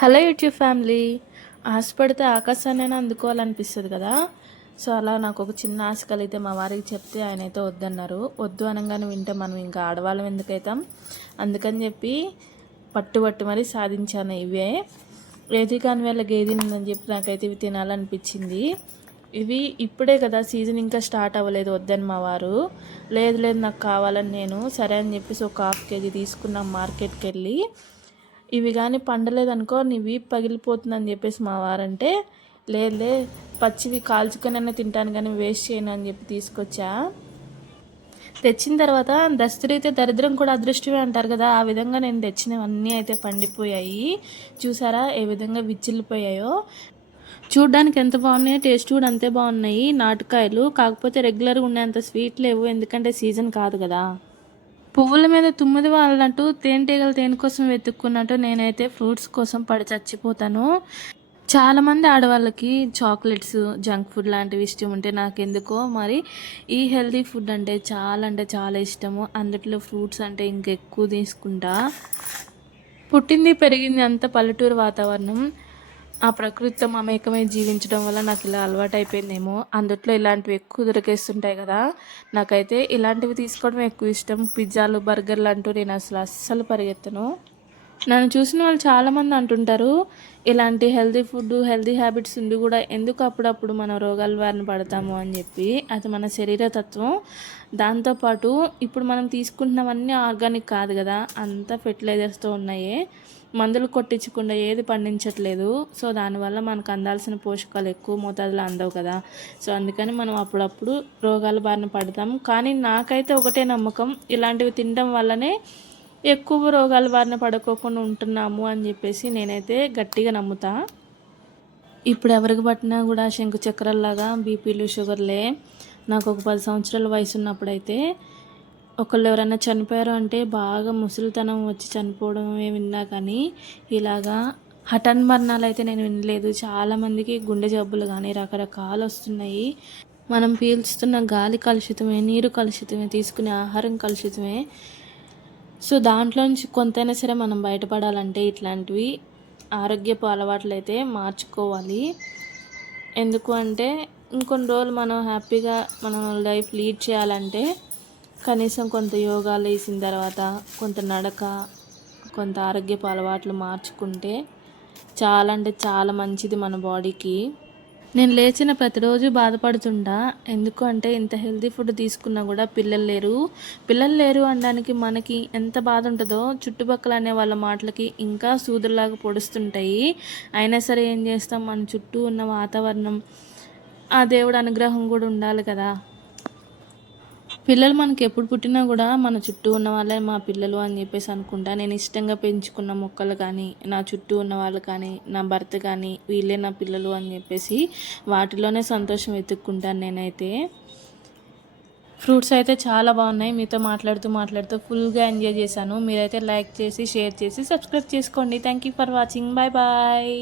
Hello YouTube family. ఆశపడితే ఆకాశాన్నైనా అందుకోవాలనిపిస్తుంది కదా. సో అలా నాకు ఒక చిన్న ఆశ కలిగితే మా వారికి చెప్తే ఆయన అయితే వద్దన్నారు. వద్దు అనగానే వింటే మనం ఇంకా ఆడవాళ్ళం ఎందుకైతాం, అందుకని చెప్పి పట్టుబట్టి మరీ సాధించాను. ఇవే ఏది కాని వేళ గేది ఉందని చెప్పి నాకైతే ఇవి తినాలనిపించింది. ఇవి ఇప్పుడే కదా సీజన్, ఇంకా స్టార్ట్ అవ్వలేదు వద్దని మా వారు. లేదు లేదు నాకు కావాలని నేను సరే అని చెప్పేసి ఒక 1/2 కేజీ తీసుకున్నాం మార్కెట్కి వెళ్ళి. ఇవి కానీ పండలేదనుకో నీ వీపు పగిలిపోతుందని చెప్పేసి మా వారంటే, లేదులే పచ్చివి కాల్చుకొనైనా తింటాను కానీ వేస్ట్ చేయను అని చెప్పి తీసుకొచ్చా. తెచ్చిన తర్వాత దస్తరైతే దరిద్రం కూడా అదృష్టమే అంటారు కదా, ఆ విధంగా నేను తెచ్చినవన్నీ అయితే పండిపోయాయి. చూసారా ఏ విధంగా విచ్చిల్లిపోయాయో. చూడ్డానికి ఎంత బాగున్నాయో టేస్ట్ కూడా అంతే బాగున్నాయి నాటుకాయలు. కాకపోతే రెగ్యులర్గా ఉండేంత స్వీట్ లేవు, ఎందుకంటే సీజన్ కాదు కదా. పువ్వుల మీద తుమ్మిది వాళ్ళనట్టు తేనెటీగలు దేనికోసం వెతుక్కున్నట్టు నేనైతే ఫ్రూట్స్ కోసం పడి చచ్చిపోతాను. చాలామంది ఆడవాళ్ళకి చాక్లెట్స్, జంక్ ఫుడ్ లాంటివి ఇష్టం ఉంటే నాకెందుకో మరి ఈ హెల్తీ ఫుడ్ అంటే చాలా ఇష్టము. అందులో ఫ్రూట్స్ అంటే ఇంకెక్కువ తీసుకుంటా. పుట్టింది పెరిగింది అంతా పల్లెటూరు వాతావరణం. ఆ ప్రకృతితో మమేకమై జీవించడం వల్ల నాకు ఇలా అలవాటు అయిపోయిందేమో. అందుట్లో ఇలాంటివి ఎక్కువ దొరికేస్తుంటాయి కదా, నాకైతే ఇలాంటివి తీసుకోవడం ఎక్కువ ఇష్టం. పిజ్జాలు, బర్గర్లు అంటూ నేను అస్సలు పరిగెత్తను. నన్ను చూసిన వాళ్ళు చాలామంది అంటుంటారు, ఇలాంటి హెల్తీ ఫుడ్, హెల్తీ హ్యాబిట్స్ ఉండి కూడా ఎందుకు అప్పుడప్పుడు మనం రోగాల బారిన పడతాము అని చెప్పి. అది మన శరీరతత్వం. దాంతోపాటు ఇప్పుడు మనం తీసుకుంటున్నవన్నీ ఆర్గానిక్ కాదు కదా, అంతా ఫెర్టిలైజర్స్తో ఉన్నాయే, మందులు కొట్టించకుండా ఏది పండించట్లేదు. సో దానివల్ల మనకు అందాల్సిన పోషకాలు ఎక్కువ మోతాదులో అందవు కదా. సో అందుకని మనం అప్పుడప్పుడు రోగాల బారిన పడతాం. కానీ నాకైతే ఒకటే నమ్మకం, ఇలాంటివి తినడం వల్లనే ఎక్కువ రోగాల బారిన పడుకోకుండా ఉంటున్నాము అని చెప్పేసి నేనైతే గట్టిగా నమ్ముతా. ఇప్పుడు ఎవరికి పట్టినా కూడా శంకు చక్రాల్లాగా బీపీలు, షుగర్లే. నాకు ఒక 10 సంవత్సరాల వయసు ఉన్నప్పుడైతే ఒకళ్ళు ఎవరైనా చనిపోయారు అంటే బాగా ముసలితనం వచ్చి చనిపోవడం విన్నా, కానీ ఇలాగా హఠాన్ మరణాలు అయితే నేను వినలేదు. చాలామందికి గుండె జబ్బులు కానీ రకరకాలు వస్తున్నాయి. మనం పీల్చుతున్న గాలి కలుషితమే, నీరు కలుషితమే, తీసుకునే ఆహారం కలుషితమే. సో దాంట్లో నుంచి కొంతైనా సరే మనం బయటపడాలంటే ఇట్లాంటివి ఆరోగ్యపు అలవాట్లు అయితే మార్చుకోవాలి. ఎందుకు అంటే ఇంకొన్ని రోజులు మనం హ్యాపీగా మనం లైఫ్ లీడ్ చేయాలంటే కనీసం కొంత యోగాలు వేసిన తర్వాత, కొంత నడక, కొంత ఆరోగ్యపు అలవాట్లు మార్చుకుంటే చాలా అంటే చాలా మంచిది మన బాడీకి. నేను లేచిన ప్రతిరోజు బాధపడుతుంటా. ఎందుకు అంటే ఇంత హెల్తీ ఫుడ్ తీసుకున్నా కూడా పిల్లలు లేరు అనడానికి మనకి ఎంత బాధ ఉంటుందో, చుట్టుపక్కల అనే వాళ్ళ మాటలకి ఇంకా సూదుల్లాగా పొడుస్తుంటాయి. అయినా సరే ఏం చేస్తాం, మన చుట్టూ ఉన్న వాతావరణం, ఆ దేవుడు అనుగ్రహం కూడా ఉండాలి కదా. పిల్లలు మనకి ఎప్పుడు పుట్టినా కూడా మన చుట్టూ ఉన్న వాళ్ళే మా పిల్లలు అని చెప్పేసి అనుకుంటా. నేను ఇష్టంగా పెంచుకున్న మొక్కలు కానీ, నా చుట్టూ ఉన్న వాళ్ళు కానీ, నా భర్త కానీ వీళ్ళే నా పిల్లలు అని చెప్పేసి వాటిలోనే సంతోషం వెతుక్కుంటాను నేనైతే. ఫ్రూట్స్ అయితే చాలా బాగున్నాయి. మీతో మాట్లాడుతూ ఫుల్గా ఎంజాయ్ చేశాను. మీరైతే లైక్ చేసి, షేర్ చేసి, సబ్స్క్రైబ్ చేసుకోండి. Thank you for watching. Bye bye.